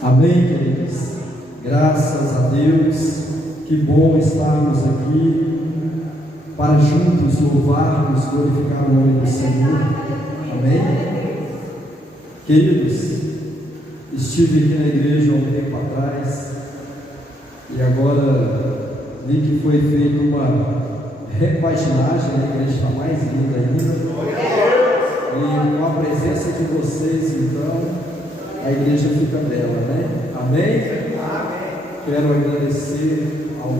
Amém, queridos? Graças a Deus, que bom estarmos aqui para juntos louvarmos, glorificar o nome do Senhor. Amém? Queridos, estive aqui na igreja há um tempo atrás e agora vi que foi feita uma repaginagem, a igreja está mais linda ainda. E com a presença de vocês, então, a igreja fica bela, né? Amém? Amém. Quero agradecer ao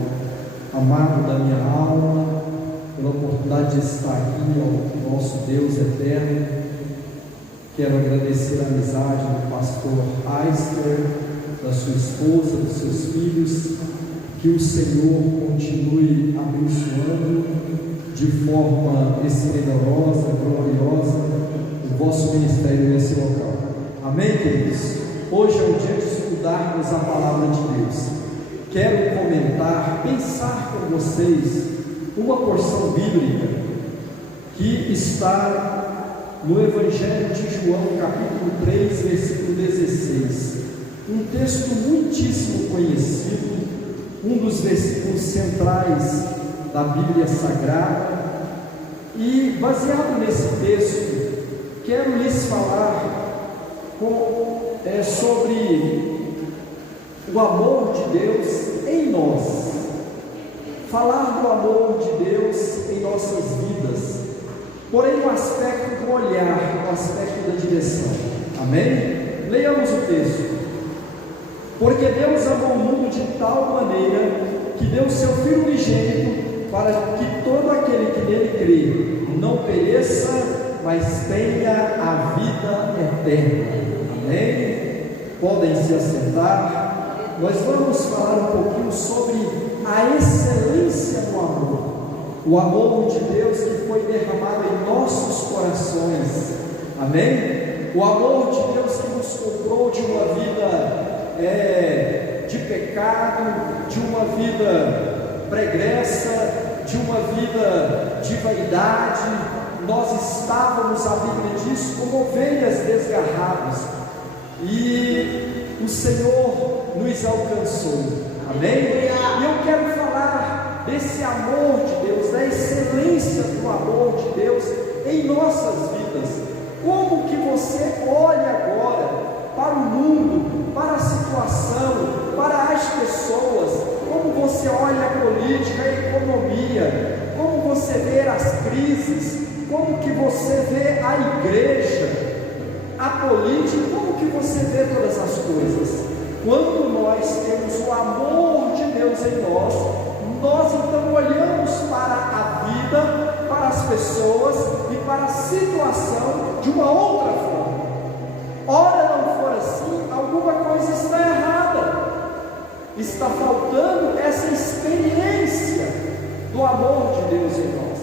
amado da minha alma pela oportunidade de estar aqui, ao nosso Deus eterno. Quero agradecer a amizade do pastor Aister, da sua esposa, dos seus filhos. Que o Senhor continue abençoando de forma esplendorosa, gloriosa, o vosso ministério nesse local. Amém, queridos? Hoje é o dia de estudarmos a palavra de Deus. Quero comentar, pensar com vocês uma porção bíblica que está no Evangelho de João, capítulo 3, versículo 16. Um texto muitíssimo conhecido, um dos versículos centrais da Bíblia Sagrada. E baseado nesse texto, quero lhes falar sobre o amor de Deus em nós, falar do amor de Deus em nossas vidas, porém no aspecto do olhar, no aspecto da direção. Amém? Leiamos o texto. Porque Deus amou o mundo de tal maneira que deu o seu Filho unigênito, para que todo aquele que nele crê não pereça, mas tenha a vida eterna. Amém? Podem se assentar. Nós vamos falar um pouquinho sobre a excelência do amor, o amor de Deus que foi derramado em nossos corações. Amém? O amor de Deus que nos comprou de uma vida de pecado, de uma vida pregressa, de uma vida de vaidade. Nós estávamos, a Bíblia diz, como ovelhas desgarradas, e o Senhor nos alcançou. Amém? E eu quero falar desse amor de Deus, da excelência do amor de Deus em nossas vidas. Como que você olha agora para o mundo, para a situação, para as pessoas, como você olha a política, a economia, como você vê as crises, como que você vê a igreja, a política, como que você vê todas as coisas? Quando nós temos o amor de Deus em nós, nós então olhamos para a vida, para as pessoas e para a situação de uma outra forma. Ora não for assim, alguma coisa está errada, está faltando essa experiência do amor de Deus em nós.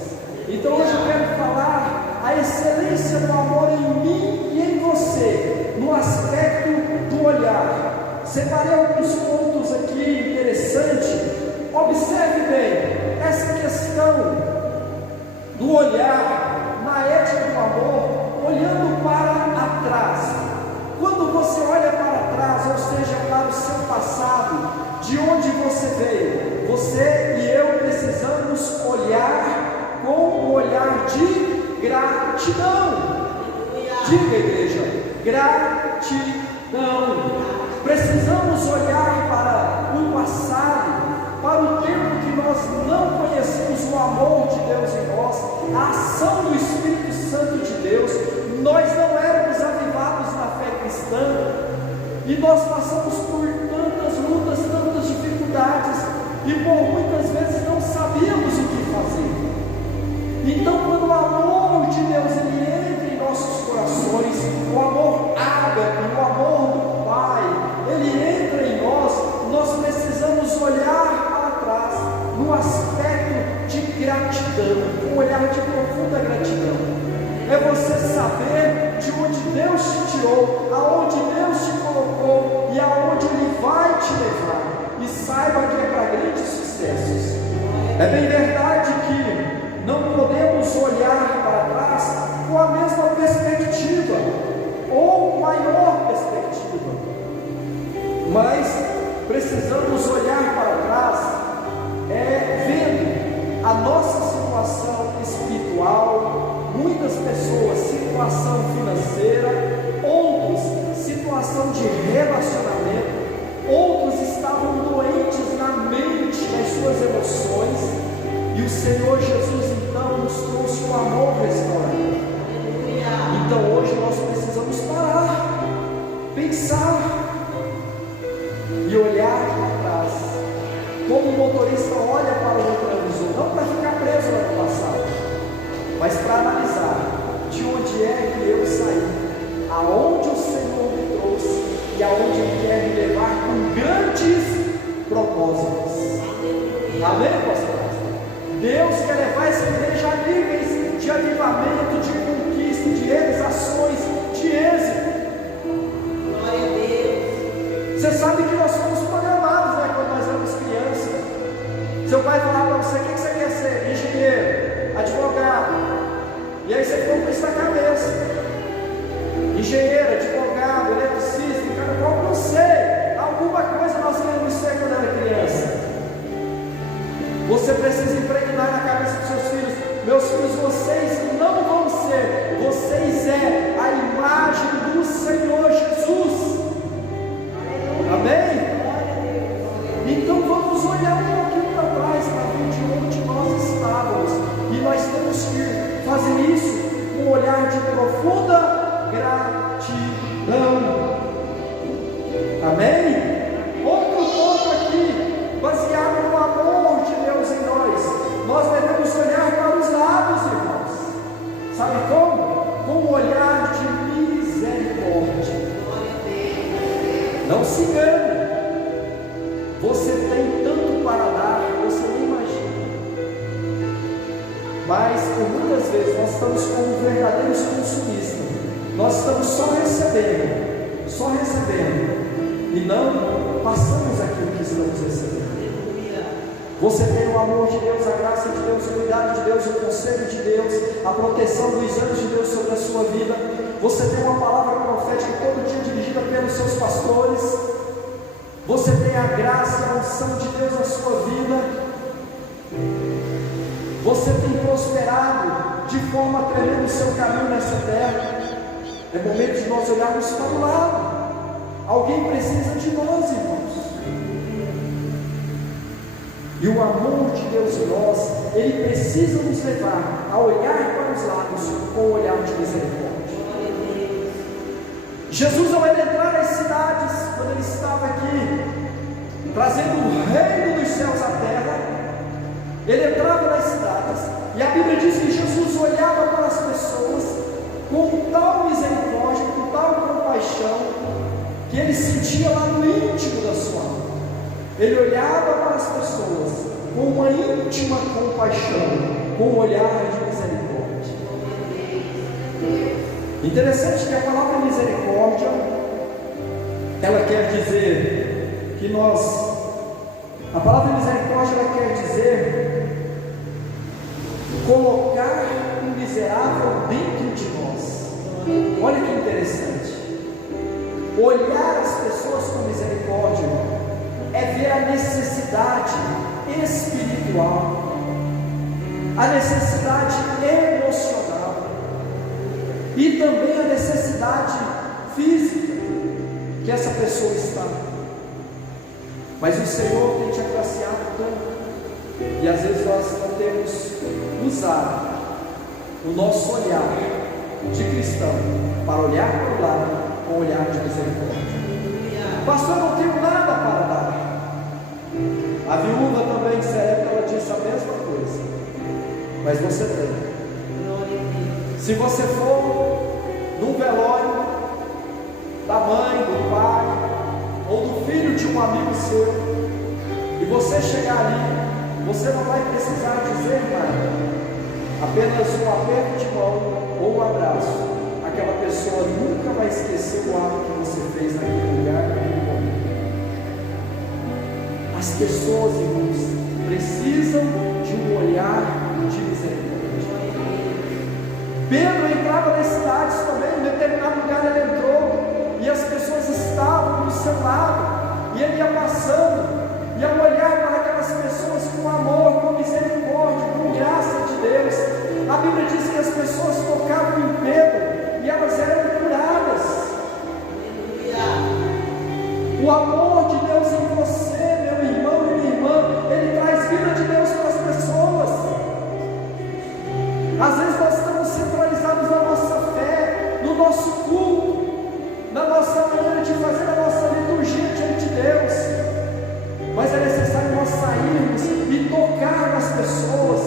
Então hoje eu quero falar a excelência do amor em mim e em você, no aspecto do olhar. Separei alguns pontos aqui interessantes. Observe bem essa questão do olhar na ética do amor, olhando para atrás. Quando você olha para trás, ou seja, para o seu passado, de onde você veio, você e eu precisamos olhar com um olhar de gratidão. Diga, igreja, gratidão. Precisamos olhar para o passado, para o tempo que nós não conhecemos o amor de Deus em nós, a ação do Espírito Santo de Deus. Nós não éramos avivados na fé cristã, e nós passamos por tantas lutas, tantas dificuldades, e por muitas vezes não sabíamos o que fazer. Então, quando o amor de Deus ele entra em nossos corações, o amor ágape, o amor do Pai, ele entra em nós, nós precisamos olhar para trás, no aspecto de gratidão, um olhar de profunda gratidão. É você saber de onde Deus te tirou, aonde Deus te colocou e aonde Ele vai te levar. E saiba que é para grandes sucessos. É bem verdade que não podemos olhar para trás com a mesma perspectiva ou maior perspectiva. mas precisamos olhar para trás, vendo a nossa situação espiritual, muitas pessoas, situação financeira, outros, situação de relacionamento, outros estavam doentes na mente, nas suas emoções, e o Senhor Jesus então nos trouxe o amor restaurador. Então hoje nós precisamos parar, pensar e olhar para trás, como o motorista olha para o retrovisor, não para ficar preso no passado, mas para analisar de onde é que eu saí, aonde o Senhor me trouxe e aonde Ele quer me levar com grandes propósitos. Amém, pastor? Deus quer levar essa igreja a níveis de avivamento, de conquista, de realizações, de êxito. Glória a Deus. Você sabe que nós fomos programados, né, quando nós éramos crianças. Seu pai falava para você: o que você quer ser? Engenheiro, advogado. E aí você ficou com isso na cabeça: engenheiro, advogado, eletricista, cara, qual não sei, alguma coisa nós queremos ser quando era criança. Você precisa impregnar na cabeça dos seus filhos: meus filhos, vocês não vão ser, vocês é a imagem do Senhor Jesus. Amém? Então vamos olhar um pouquinho para trás, para ver de onde nós estávamos, e nós temos que fazer isso com um olhar de profunda gratidão. Amém? Outro ponto aqui, baseado no amor de Deus em nós devemos olhar para os lados, irmãos. Sabe como? Com um olhar de misericórdia. Não se engane, você tem tanto para dar, você nem imagina, mas por muitas vezes nós estamos como verdadeiros consumistas, nós estamos só recebendo, e não passamos aquilo que estamos recebendo. Você tem o amor de Deus, a graça de Deus, o cuidado de Deus, o conselho de Deus, a proteção dos anjos de Deus sobre a sua vida. Você tem uma palavra profética todo dia dirigida pelos seus pastores. Você tem a graça e a unção de Deus na sua vida. Você tem prosperado de forma tremenda o seu caminho nessa terra. É momento de nós olharmos para o lado. Alguém precisa de nós, irmãos. E o amor de Deus em nós, Ele precisa nos levar a olhar para os lados com um olhar de misericórdia. Jesus, ao ele entrar nas cidades, quando Ele estava aqui, trazendo o reino dos céus à terra, Ele entrava nas cidades, e a Bíblia diz que Jesus olhava para as pessoas com tal misericórdia, com tal compaixão, que Ele sentia lá no íntimo da sua alma. Ele olhava para as pessoas com uma íntima compaixão, com um olhar de misericórdia. Interessante que a palavra misericórdia, ela quer dizer que a palavra misericórdia, ela quer dizer colocar o miserável dentro de nós. Olha que interessante. Olhar as pessoas com misericórdia é ver a necessidade espiritual, a necessidade emocional e também a necessidade física que essa pessoa está. Mas o Senhor tem te agraciado tanto, e às vezes nós não temos usado o nosso olhar de cristão para olhar para o lado com um olhar de misericórdia. Pastor, não tenho nada para dar. A viúva também de Serepta, ela disse a mesma coisa, mas você tem. Se você for num velório da mãe, do pai ou do filho de um amigo seu, e você chegar ali, você não vai precisar dizer nada, apenas um aperto de mão ou um abraço. Aquela pessoa nunca vai esquecer o ato que você fez naquele lugar, naquele momento. As pessoas, irmãos, precisam de um olhar de misericórdia. Pedro entrava nas cidades também, em determinado lugar ele entrou, e as pessoas estavam do seu lado, e ele ia passando, e ao olhar para aquelas pessoas com amor, com misericórdia, com graça de Deus, a Bíblia diz que as pessoas tocavam em Pedro e elas eram curadas. O amor de Deus em você, meu irmão e minha irmã, ele traz vida de Deus para as pessoas. Às vezes nós estamos centralizados na nossa fé, no nosso culto, na nossa maneira de fazer a nossa liturgia diante de Deus, mas é necessário nós sairmos e tocar nas pessoas,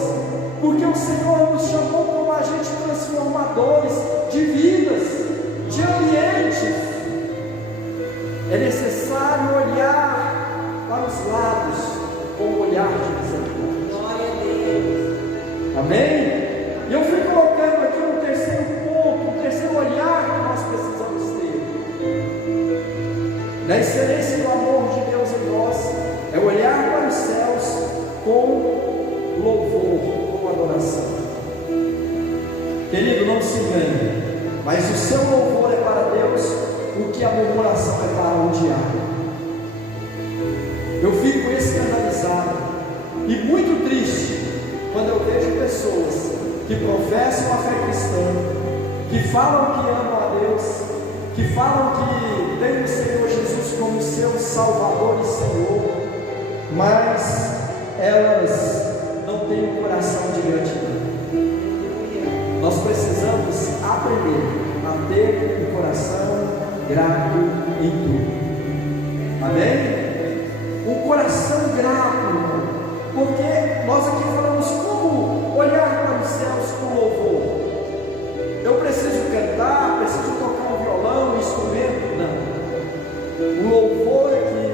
porque o Senhor nos chamou como agentes transformadores de vidas, de ambientes. É necessário olhar para os lados com um olhar de misericórdia. Glória a Deus. Amém? E eu fui colocando aqui um terceiro ponto, um terceiro olhar que nós precisamos ter. Na excelência do amor de Deus em nós, é olhar para os céus com louvor, com adoração. Querido, não se engane, mas o seu louvor é para Deus o que a murmuração é para o diabo. Eu fico escandalizado e muito triste quando eu vejo pessoas que professam a fé cristã, que falam que amam a Deus, que falam que têm o Senhor Jesus como seu Salvador e Senhor, mas elas não têm um coração de gratidão. Nós precisamos aprender a ter um coração grato em tudo. Amém? Um coração grato, porque nós aqui falamos como olhar para os céus com louvor. Eu preciso cantar, preciso tocar um violão, um instrumento? Não. O louvor aqui,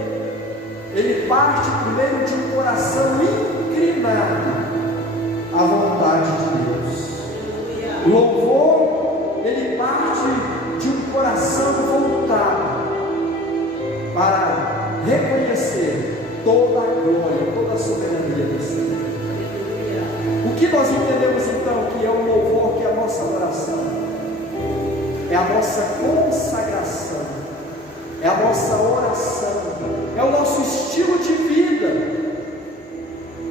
ele parte primeiro de um coração inclinado à vontade de Deus. O louvor, ele parte de um coração voltado para reconhecer toda a glória, toda a soberania do Senhor. O que nós entendemos então que é o louvor, que é a nossa adoração? É a nossa consagração, é a nossa oração, é o nosso estilo de vida,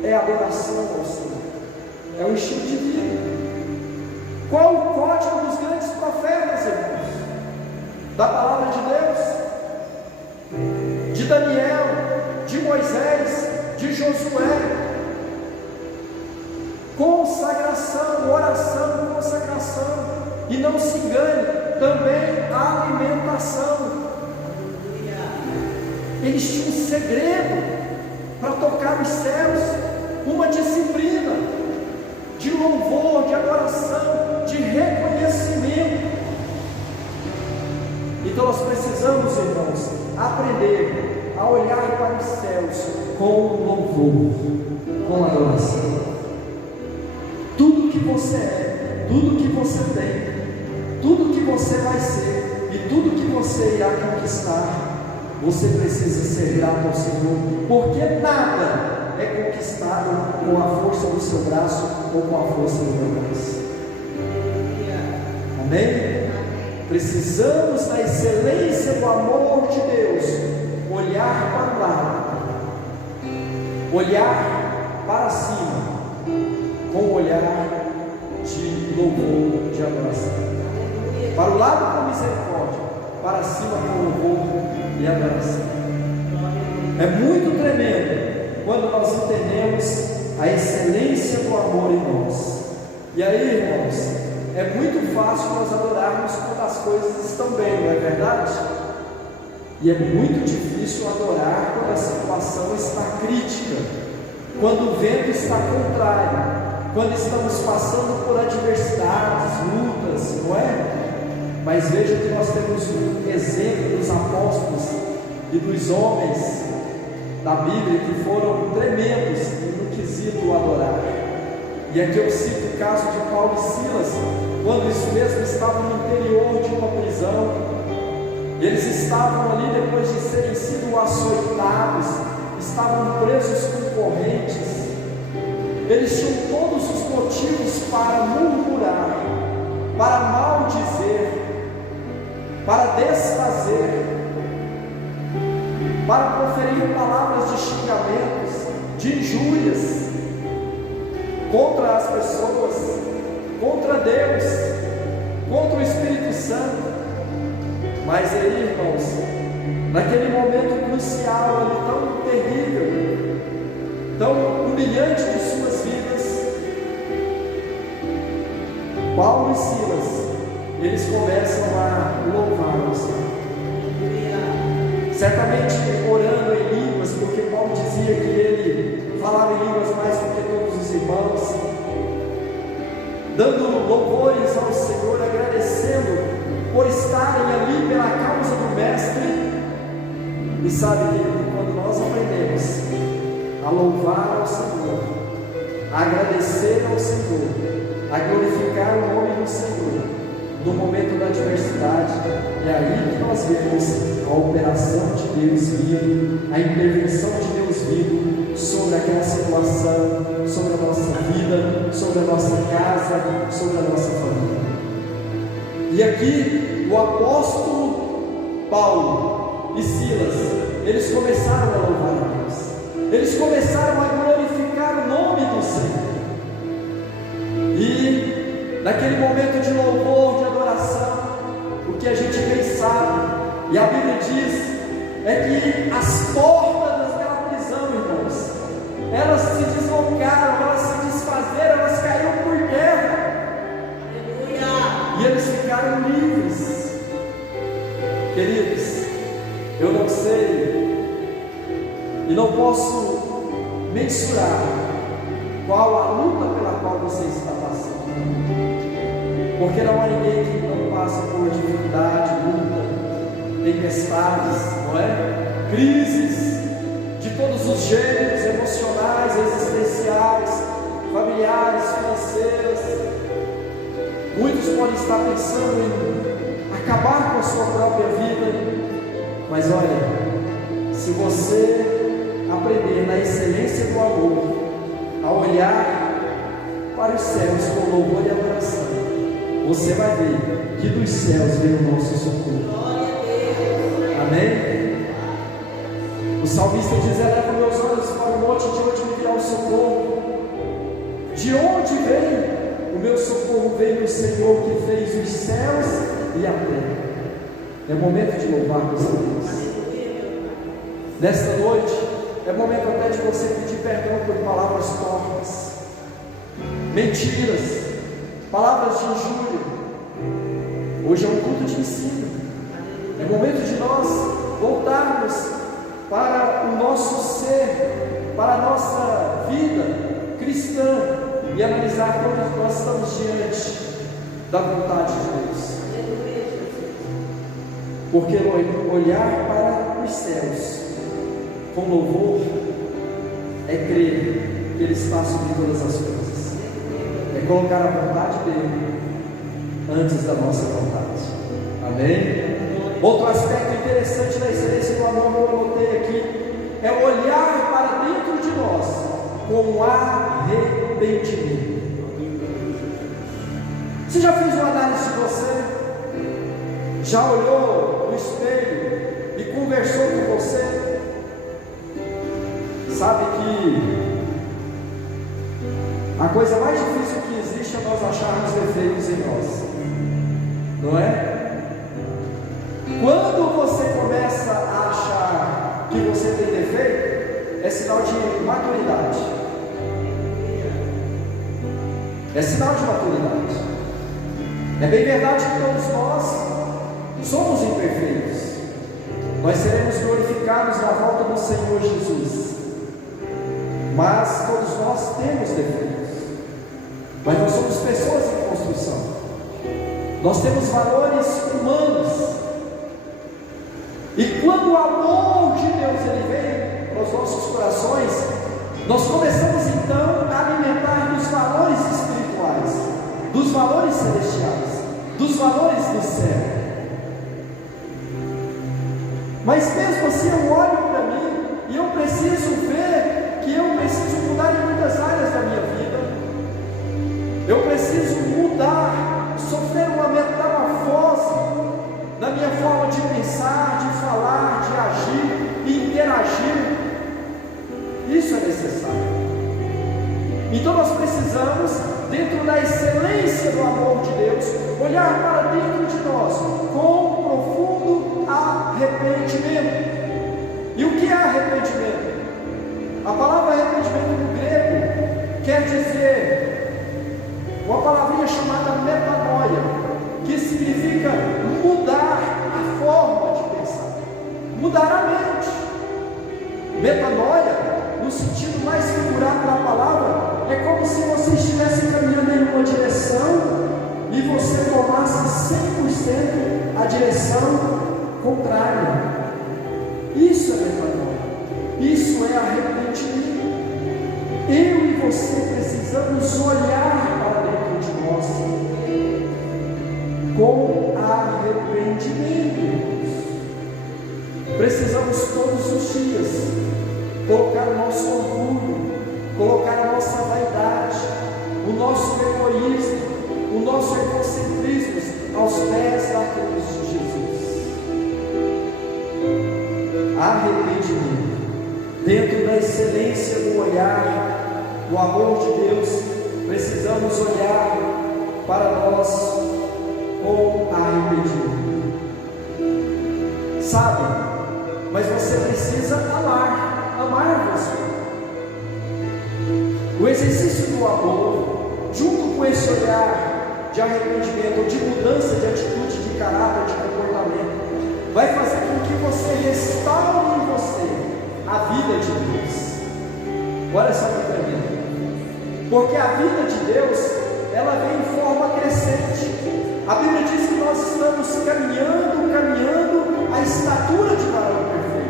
é a adoração ao Senhor, é o estilo de vida. Qual o código dos grandes profetas, irmãos? Da palavra de Deus, de Daniel, de Moisés, de Josué. Consagração, oração, consagração. E não se engane, também alimentação. Eles tinham um segredo para tocar os céus, uma disciplina de louvor, de adoração, de reconhecimento. Então nós precisamos, irmãos, aprender a olhar para os céus com louvor, com adoração. Tudo que você é, tudo que você tem, tudo que você vai ser e tudo que você irá conquistar, você precisa ser grato ao Senhor, porque nada é conquistado com a força do seu braço ou com a força do meu braço. Amém? Precisamos da excelência do amor de Deus olhar para o lado, olhar para cima com um olhar de louvor, de adoração. Para o lado com misericórdia, para cima com louvor e adoração. É muito tremendo quando nós entendemos a excelência do amor em nós. E aí, irmãos, é muito fácil nós adorarmos quando as coisas estão bem, não é verdade? E é muito difícil adorar quando a situação está crítica, quando o vento está contrário, quando estamos passando por adversidades, lutas, não é? Mas veja que nós temos um exemplo dos apóstolos e dos homens da Bíblia que foram tremendos no quesito adorar. E aqui eu cito o caso de Paulo e Silas, quando eles mesmos estavam no interior de uma prisão, e eles estavam ali depois de serem sido açoitados, estavam presos com correntes. Eles tinham todos os motivos para murmurar, para maldizer, para desfazer. para proferir palavras de xingamentos, de injúrias contra as pessoas, contra Deus, contra o Espírito Santo. Mas aí, irmãos, naquele momento crucial ali, tão terrível, tão humilhante de suas vidas, Paulo e Silas, eles começam a louvar o Senhor. Certamente orando em línguas, porque Paulo dizia que ele falava em línguas mais do que todos os irmãos, dando louvores ao Senhor, agradecendo por estarem ali pela causa do Mestre. E sabe que quando nós aprendemos a louvar ao Senhor, a agradecer ao Senhor, a glorificar o nome do Senhor no momento da adversidade, é aí que nós vemos a operação de Deus vivo, a intervenção de Deus vivo sobre aquela situação, sobre a nossa vida, sobre a nossa casa, sobre a nossa família. E aqui o apóstolo Paulo e Silas, eles começaram a louvar a Deus, eles começaram a glorificar o nome do Senhor. E naquele momento de louvor, de adoração, o que a gente bem sabe, e a Bíblia diz, é que as portas daquela prisão, irmãos, elas se deslocaram, elas se desfazeram, elas caíram por terra. Aleluia! E eles ficaram livres. Queridos, eu não sei e não posso mensurar qual a luta pela qual você está passando, porque não há ninguém que não passe por dificuldade, luta, tempestades, não é? Crises de todos os gêneros, emocionais, existenciais, familiares, financeiras. Muitos podem estar pensando em acabar com a sua própria vida, mas olha, se você aprender na excelência do amor, a olhar para os céus com louvor e adoração, você vai ver que dos céus vem o nosso socorro. Amém? O salmista diz: eleva meus olhos para o monte, de onde me virá o socorro. De onde vem? O meu socorro vem do Senhor que fez os céus e a terra. É momento de louvar meus Deus. Nesta noite é momento até de você pedir perdão por palavras torpes, mentiras, palavras de injúria. Hoje é um culto de ensino. É momento de nós voltarmos para o nosso ser, para a nossa vida cristã e analisar quando nós estamos diante da vontade de Deus. Porque olhar para os céus com louvor é crer que Ele está sobre todas as coisas, é colocar a vontade dEle antes da nossa vontade. Amém? Outro aspecto interessante da excelência do amor que eu anotei aqui é olhar para dentro de nós com arrependimento. Você já fez uma análise de você? Já olhou no espelho e conversou com você? Sabe que a coisa mais difícil que existe é nós acharmos defeitos em nós, não é? Quando você começa a achar que você tem defeito, é sinal de maturidade. É sinal de maturidade. É bem verdade que todos nós somos imperfeitos. Nós seremos glorificados na volta do Senhor Jesus. Mas todos nós temos defeitos. Mas nós somos pessoas em construção. Nós temos valores humanos. E quando o amor de Deus ele vem nos nossos corações, nós começamos então a alimentar dos valores espirituais, dos valores celestiais, dos valores do céu. Mas mesmo assim eu olho para mim e eu preciso ver que eu preciso mudar em muitas áreas da minha vida. Eu preciso mudar, sofrer uma metamorfose na minha forma de pensar, de falar, de agir, e em ter Isso é necessário. Então nós precisamos, dentro da excelência do amor de Deus, olhar para dentro de nós com profundo arrependimento. E o que é arrependimento? A palavra arrependimento no grego quer dizer uma palavrinha chamada metanoia, que significa mudar a forma de pensar, mudar a mente. Metanoia, no sentido mais figurado da palavra, é como se você estivesse caminhando em uma direção e você tomasse 100% a direção contrária. Isso é metanoia, isso é arrependimento. Eu e você precisamos olhar para dentro de nós com arrependimento. Precisamos todos os dias colocar o nosso orgulho, colocar a nossa vaidade, o nosso egoísmo, o nosso egocentrismo aos pés da cruz de Jesus. Arrependimento, dentro da excelência do olhar, do amor de Deus, precisamos olhar para nós com arrependimento. Sabe, mas você precisa amar você. O exercício do amor, junto com esse olhar de arrependimento, ou de mudança de atitude, de caráter, de comportamento, vai fazer com que você restaure em você a vida de Deus. Olha só que tremendo. Porque a vida de Deus, ela vem em forma crescente. A Bíblia diz que nós estamos caminhando a estatura de varão perfeito.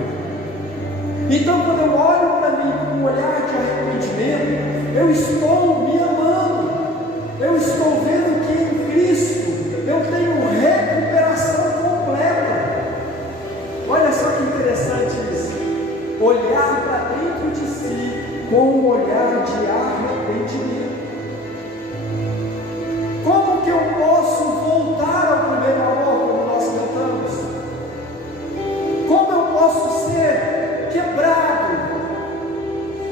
Então, quando eu olho para mim com um olhar de arrependimento, eu estou me amando, eu estou vendo que em Cristo eu tenho recuperação completa. Olha só que interessante isso, olhar para dentro de si com um olhar de arrependimento. Como que eu posso voltar ao primeiro amor, como nós cantamos? Como eu posso ser quebrado,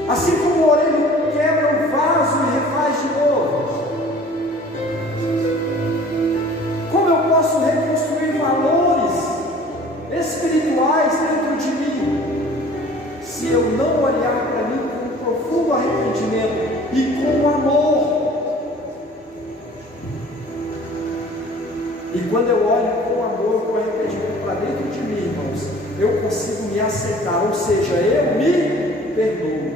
assim como o orelho quebra o vaso e refaz de novo? Como eu posso reconstruir valores espirituais dentro de mim, se eu não olhar para mim com um profundo arrependimento e com amor? E quando eu olho com amor, com arrependimento para dentro de mim, irmãos, eu consigo me aceitar, ou seja, eu me perdoo.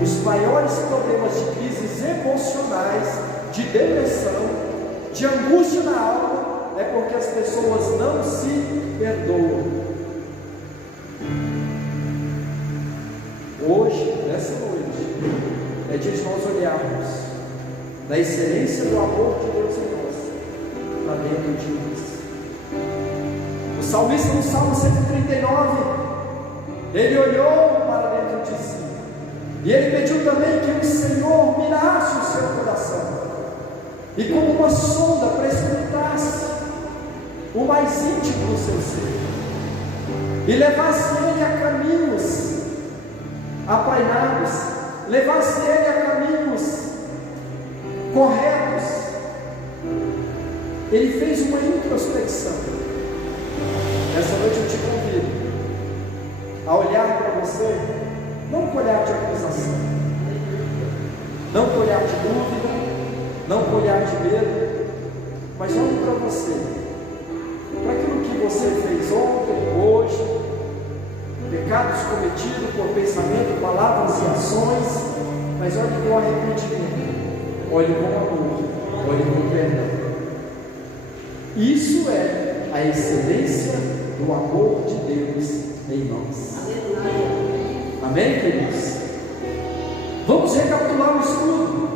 Os maiores problemas de crises emocionais, de depressão, de angústia na alma, é porque as pessoas não se perdoam. Hoje, nessa noite, é dia de nós olharmos da excelência do amor de Deus em nós, para dentro de nós. O salmista no Salmo 139, ele olhou para dentro de si, e ele pediu também que o Senhor mirasse o seu coração, e como uma sonda prescrutasse o mais íntimo do seu ser, e levasse ele a caminhos aplainados, levasse ele a caminhos corretos. Ele fez uma introspecção. Essa noite eu te convido a olhar para você, não com olhar de acusação, não com olhar de dúvida, não com olhar de medo, mas olhe para você, para aquilo que você fez ontem, hoje, pecados cometidos por pensamento, palavras e ações, mas olhe com arrependimento, olhe com amor, olhe com perdão. Isso é a excelência do amor de Deus em nós. Amém, queridos? Vamos recapitular o estudo.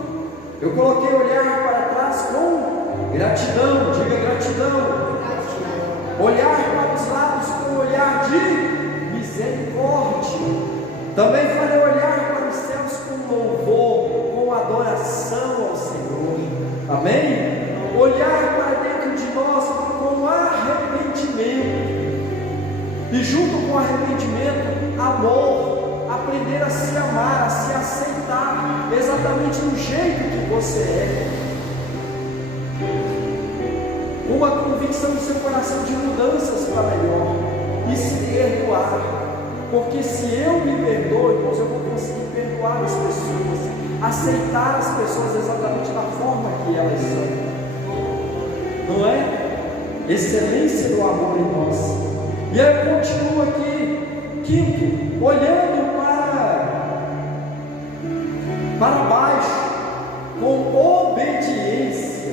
Eu coloquei olhar para trás com gratidão, diga gratidão. Olhar para os lados com olhar de misericórdia. Também falei olhar para os céus com louvor, com adoração ao Senhor. Amém? Olhar para dentro de nós com arrependimento. E junto com arrependimento, amor, jeito que você é, uma convicção no seu coração de mudanças para melhor, e se perdoar, porque se eu me perdoo, irmãos, eu vou conseguir perdoar as pessoas, aceitar as pessoas exatamente da forma que elas são, não é? Excelência do amor em nós. E aí eu continuo aqui, quinto, olhando para baixo, com obediência.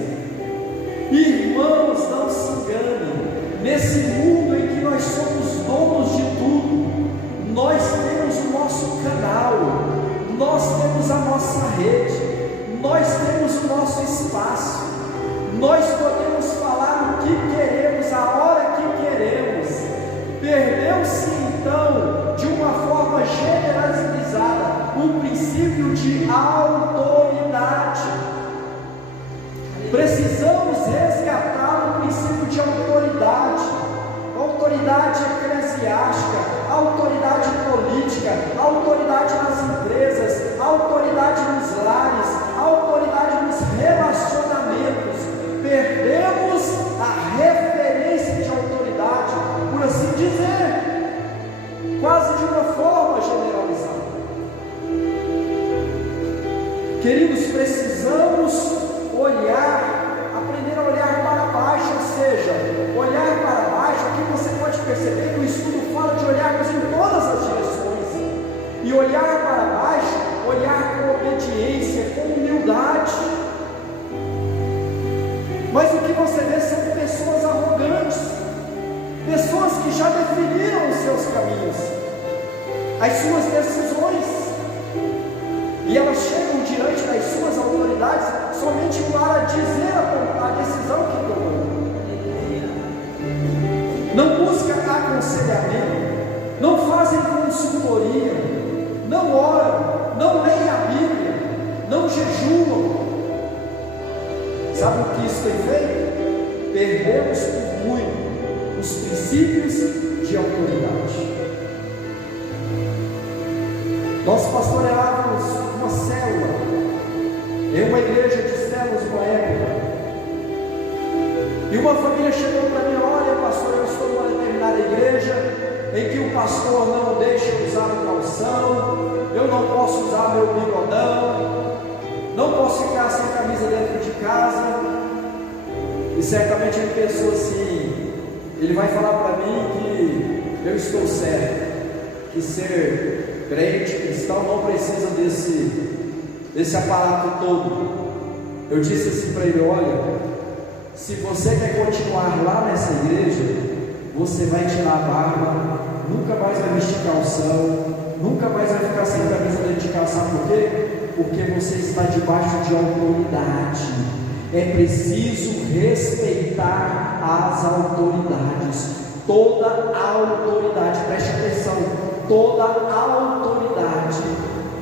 Irmãos, não se enganem, nesse mundo em que nós somos donos de tudo, nós temos o nosso canal, nós temos a nossa rede, nós temos o nosso espaço, nós podemos falar o que queremos, a hora que queremos. Perdeu-se então, de uma forma generalizada, o princípio de autoridade. Precisamos resgatar o princípio de autoridade, autoridade eclesiástica, autoridade política, autoridade nas empresas, autoridade nos lares, autoridade nos relacionamentos. Perdemos a referência de autoridade, por assim dizer, quase de uma forma generalizada. Queridos, precisamos olhar, aprender a olhar para baixo, ou seja, olhar para baixo. Aqui você pode perceber que o estudo fala de olharmos em todas as direções, e olhar para baixo, olhar com obediência, com humildade. Mas o que você vê são pessoas arrogantes, pessoas que já definiram os seus caminhos, as suas decisões, e elas chegam diante das suas autoridades somente para dizer a decisão que tomou. Não buscam aconselhamento, não fazem consultoria, não oram, não leem a Bíblia, não jejuam. Sabe o que isso tem feito? Perdemos por muito os princípios de autoridade. Nós pastoreávamos uma célula em uma igreja de células uma época, e uma família chegou para mim: olha, pastor, eu estou numa determinada igreja em que o pastor não deixa usar o calção, eu não posso usar meu bigodão, não posso ficar sem camisa dentro de casa. E certamente ele pensou assim: ele vai falar para mim que eu estou certo, que ser crente, cristão, não precisa desse aparato todo. Eu disse assim para ele: olha, se você quer continuar lá nessa igreja, você vai tirar a barba, nunca mais vai vestir calção, nunca mais vai ficar sem camisa dentro de casa. Sabe por quê? Porque você está debaixo de autoridade. É preciso respeitar as autoridades. Toda a autoridade, preste atenção, toda a autoridade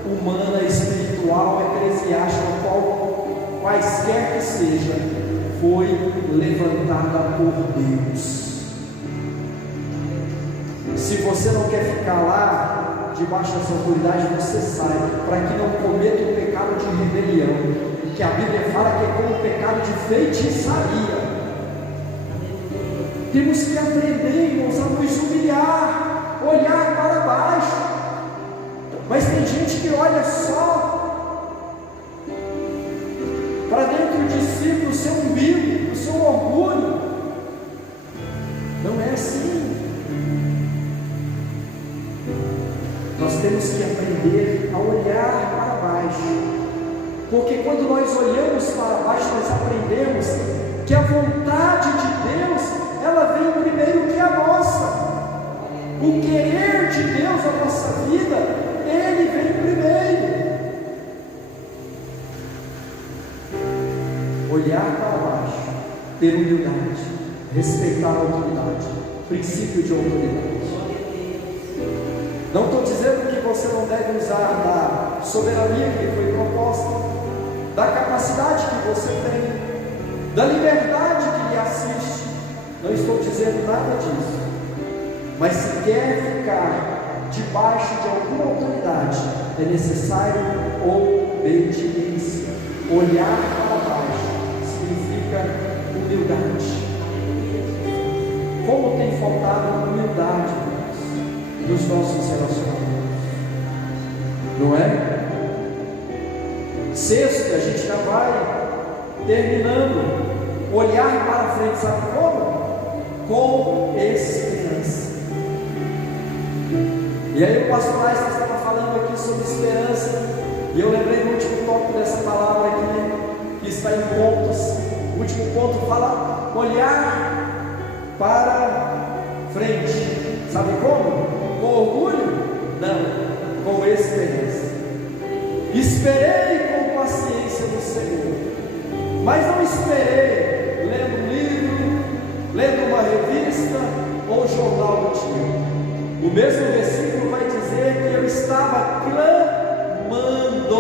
humana, espiritual, eclesiástica, quaisquer que seja, foi levantada por Deus. Se você não quer ficar lá debaixo dessa autoridade, você sai, para que não cometa o pecado de rebelião, que a Bíblia fala que é como o pecado de feitiçaria. Temos que aprender, irmãos, a nos humilhar, olhar para baixo. Mas tem gente que olha só para dentro de si, para o seu umbigo, para o seu orgulho. Não é assim. Nós temos que aprender a olhar para baixo, porque quando nós olhamos para baixo, nós aprendemos que a vontade de Deus, ela vem primeiro que a nossa. O querer de Deus na nossa vida, ele vem primeiro. Olhar para baixo, ter humildade, respeitar a autoridade, princípio de autoridade. Não estou dizendo que você não deve usar da soberania que foi proposta, da capacidade que você tem, da liberdade que lhe assiste. Não estou dizendo nada disso. Mas se quer ficar debaixo de alguma autoridade, é necessário obediência. Olhar para baixo significa humildade. Como tem faltado humildade nos nossos relacionamentos, não é? Sexto, a gente já vai terminando. Olhar para frente, sabe como? Com esperança. E aí o pastor Einstein estava falando aqui sobre esperança, e eu lembrei do último tópico dessa palavra aqui, que está em pontos. O último ponto fala olhar para frente. Sabe como? Com orgulho? Não, com esperança. Esperei com paciência no Senhor, mas não esperei lendo um livro, lendo uma revista ou jornal do dia. O mesmo versículo vai dizer que eu estava clamando,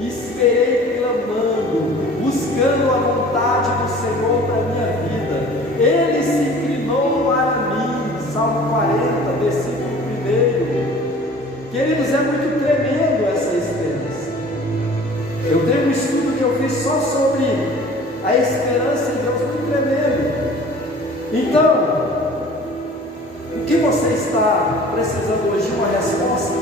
esperei clamando, buscando a vontade do Senhor para a minha vida. Ele se inclinou para mim. Salmo 40, versículo 1. Queridos, é muito tremendo essa esperança. Eu tenho um estudo que eu fiz só sobre a esperança em Deus, muito tremendo. Então, o que você está precisando hoje? Uma resposta?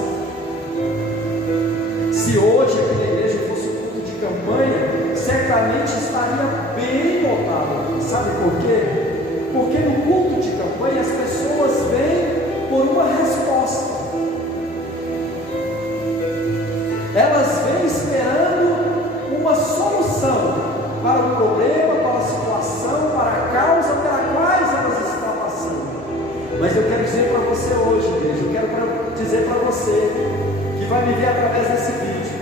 Se hoje aqui na igreja fosse um culto de campanha, certamente estaria bem lotado. Sabe por quê? Porque no culto de campanha as pessoas vêm por uma resposta. Elas vêm esperando uma solução para o problema, para a situação, para a causa pela qual elas estão passando. Mas eu quero dizer para você hoje, igreja, eu quero dizer para você que vai me ver através desse vídeo: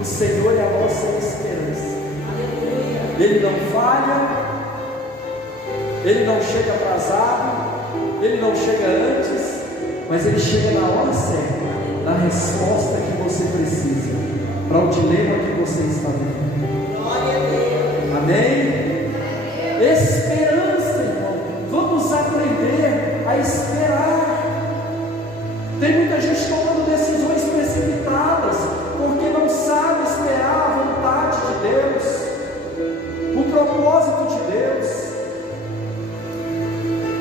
o Senhor é a nossa esperança. Ele não falha, Ele não chega atrasado, Ele não chega antes, mas Ele chega na hora certa, na resposta que você precisa, para o dilema que você está vivendo. Glória a Deus. Amém? Esperança, irmão. Vamos aprender a esperar. Tem muita gente tomando decisões precipitadas, porque não sabe esperar a vontade de Deus, o propósito de Deus.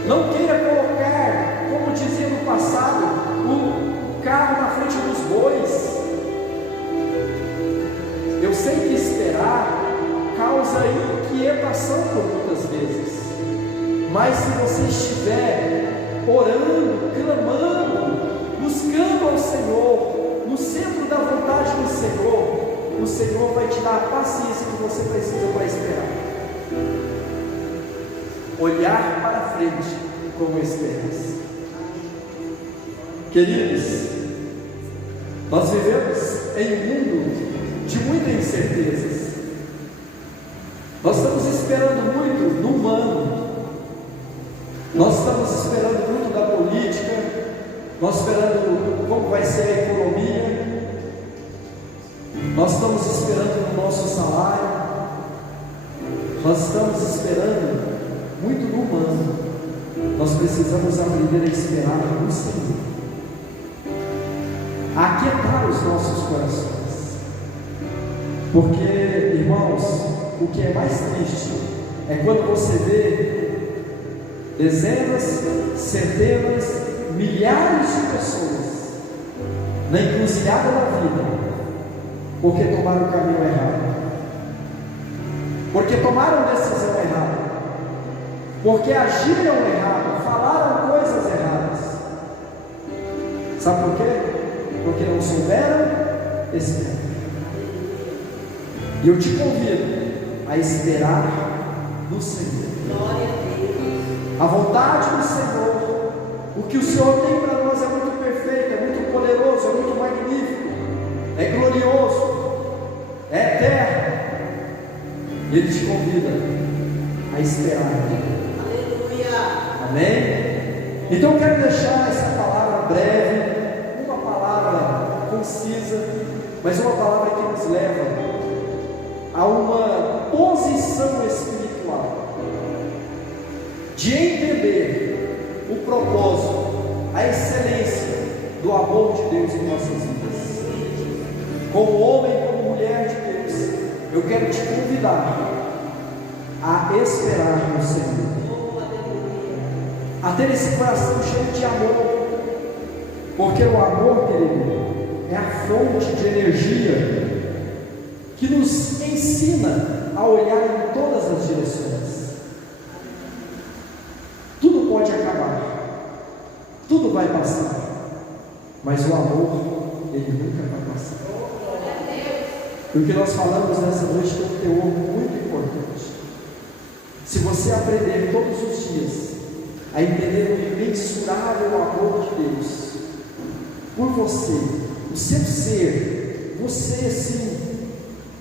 Não queira colocar, como dizia no passado, o carro na frente dos bois. Eu sei que esperar causa inquietação por muitas vezes, mas se você estiver orando, clamando, buscando ao Senhor, no centro da vontade do Senhor, o Senhor vai te dar a paciência que você precisa para esperar. Olhar para frente com esperança. Queridos, nós vivemos em um mundo de muitas incertezas. Nós estamos esperando muito no humano, nós estamos esperando muito da política, nós esperando como vai ser a economia, nós estamos esperando no nosso salário, nós estamos esperando muito no humano. Nós precisamos aprender a esperar no Senhor, a aquietar os nossos corações, porque, irmãos, o que é mais triste é quando você vê dezenas, centenas, milhares de pessoas na encruzilhada da vida, porque tomaram o caminho errado, porque tomaram decisão errada, porque agiram errado, falaram coisas erradas. Sabe por quê? Porque não souberam esperar. E eu te convido a esperar no Senhor. Glória a Deus. A vontade do Senhor, o que o Senhor tem para nós é muito perfeito, é muito poderoso, é muito magnífico, é glorioso, é eterno. E Ele te convida a esperar. Amém? Então eu quero deixar essa palavra breve, uma palavra concisa, mas uma palavra que nos leva a uma posição espiritual, de entender o propósito, a excelência do amor de Deus em nossas vidas, como homem, como mulher de Deus. Eu quero te convidar a esperar no Senhor, a ter esse coração cheio de amor, porque o amor, querido, é a fonte de energia que nos ensina a olhar em todas as direções. Tudo pode acabar, tudo vai passar, mas o amor, ele nunca vai passar. E o que nós falamos nessa noite tem um teor muito importante. Se você aprender todos os dias a entender o imensurável amor de Deus por você, o seu ser, você sim,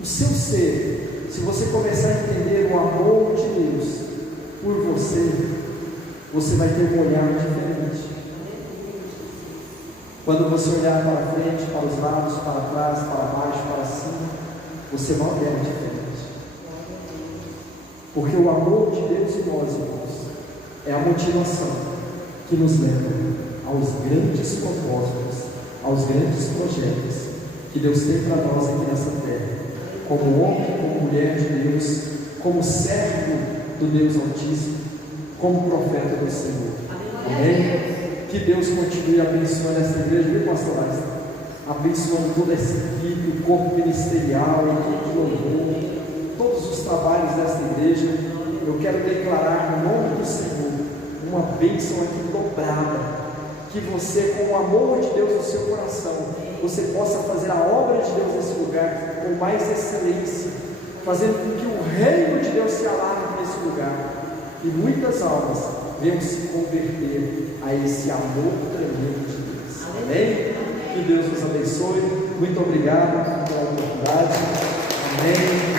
o seu ser, se você começar a entender o amor de Deus por você, você vai ter um olhar diferente. Quando você olhar para frente, para os lados, para trás, para baixo, para cima, você vai olhar diferente. Porque o amor de Deus em nós, irmãos, é a motivação que nos leva aos grandes propósitos, aos grandes projetos que Deus tem para nós aqui nessa terra, como homem, como mulher de Deus, como servo do Deus Altíssimo, como profeta do Senhor. Amém? Que Deus continue abençoando essa igreja, viu, pastorais? Abençoando toda essa equipe, o corpo ministerial, a equipe de louvor, todos os trabalhos dessa igreja. Eu quero declarar no nome do Senhor uma bênção aqui dobrada, que você, com o amor de Deus no seu coração, você possa fazer a obra de Deus nesse lugar com mais excelência, fazendo com que o reino de Deus se alargue nesse lugar e muitas almas venham se converter a esse amor tremendo de Deus. Amém? Que Deus nos abençoe. Muito obrigado pela oportunidade. Amém.